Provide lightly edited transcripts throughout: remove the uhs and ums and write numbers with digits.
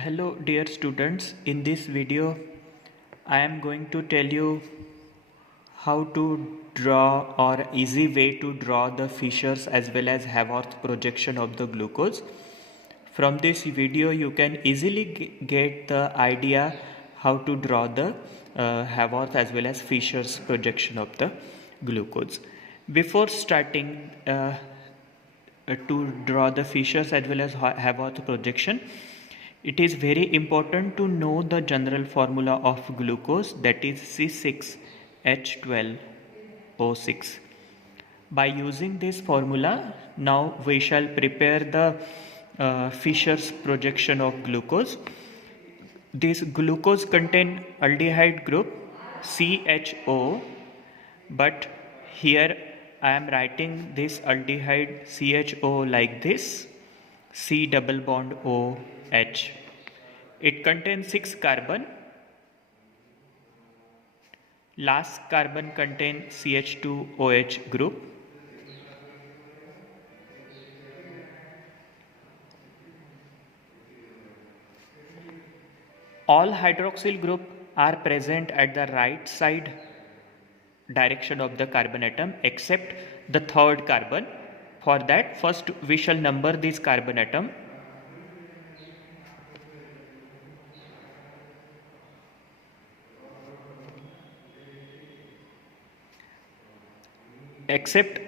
Hello dear students, in this video I am going to tell you how to draw or easy way to draw the Fisher's as well as Haworth projection of the glucose. From this video you can easily get the idea how to draw the Haworth as well as Fisher's projection of the glucose. Before starting to draw the Fisher's as well as Haworth projection, it is very important to know the general formula of glucose, that is C6H12O6. By using this formula, now we shall prepare the Fisher's projection of glucose. This glucose contain aldehyde group CHO, but here I am writing this aldehyde CHO like this, C double bond OH. It contains 6 carbon. Last carbon contains CH2OH group. All hydroxyl group are present at the right side direction of the carbon atom except the third carbon. For that, first we shall number this carbon atom. Except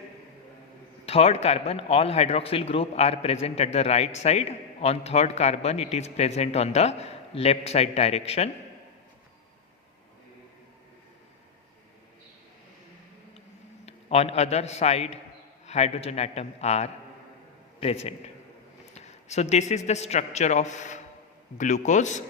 third carbon, all hydroxyl group are present at the right side. On third carbon, it is present on the left side direction. On other side, hydrogen atom are present. So this is the structure of glucose.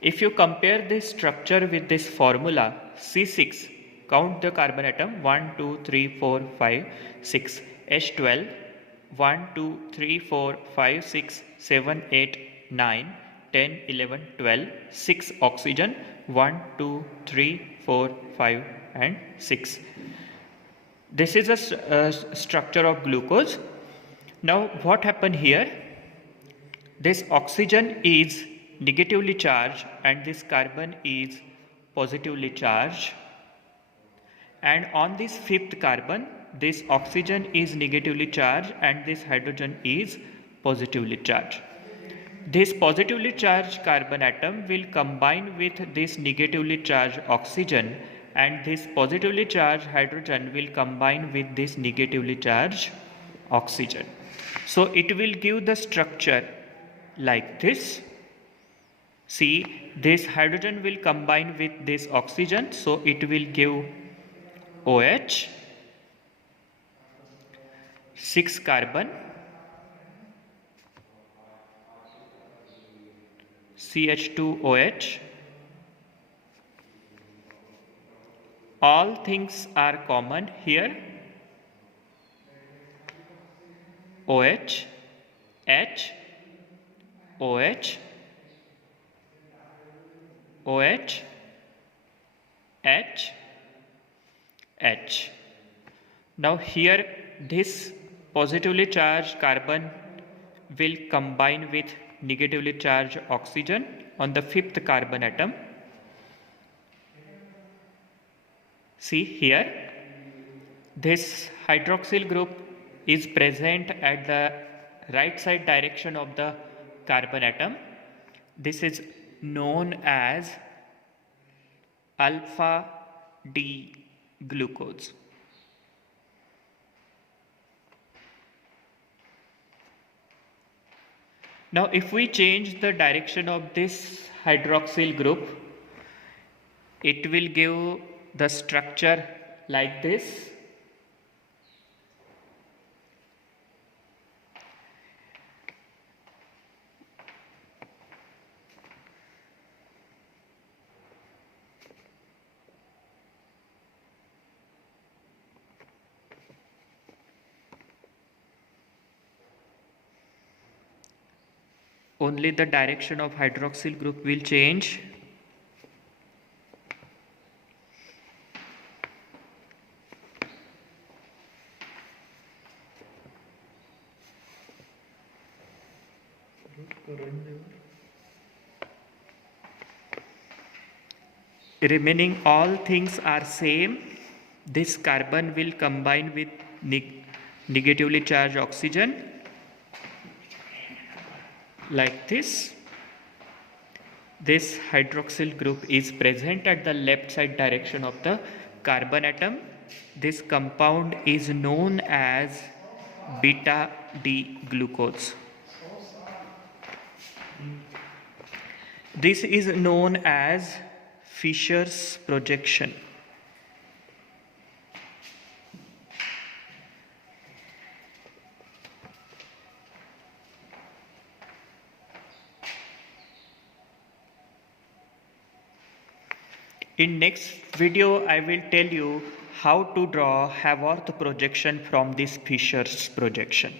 If you compare this structure with this formula C6, count the carbon atom 1, 2, 3, 4, 5, 6, H12, 1, 2, 3, 4, 5, 6, 7, 8, 9, 10, 11, 12, 6 oxygen, 1, 2, 3, 4, 5 and 6. This is a structure of glucose. Now what happened here? This oxygen is negatively charged and this carbon is positively charged, and on this fifth carbon this oxygen is negatively charged and this hydrogen is positively charged. This positively charged carbon atom will combine with this negatively charged oxygen, and this positively charged hydrogen will combine with this negatively charged oxygen. So it will give the structure like this. See, this hydrogen will combine with this oxygen, so it will give OH, 6 carbon, CH2OH. All things are common here. OH, H, OH, OH, H, H. Now here this positively charged carbon will combine with negatively charged oxygen on the fifth carbon atom. See here, this hydroxyl group is present at the right side direction of the carbon atom. This is known as alpha D glucose. Now if we change the direction of this hydroxyl group, it will give the structure like this. Only the direction of hydroxyl group will change. Remaining all things are same. This carbon will combine with negatively charged oxygen like this. This hydroxyl group is present at the left side direction of the carbon atom. This compound is known as beta D glucose. This is known as Fischer's projection. In next video, I will tell you how to draw Haworth projection from this Fischer's projection.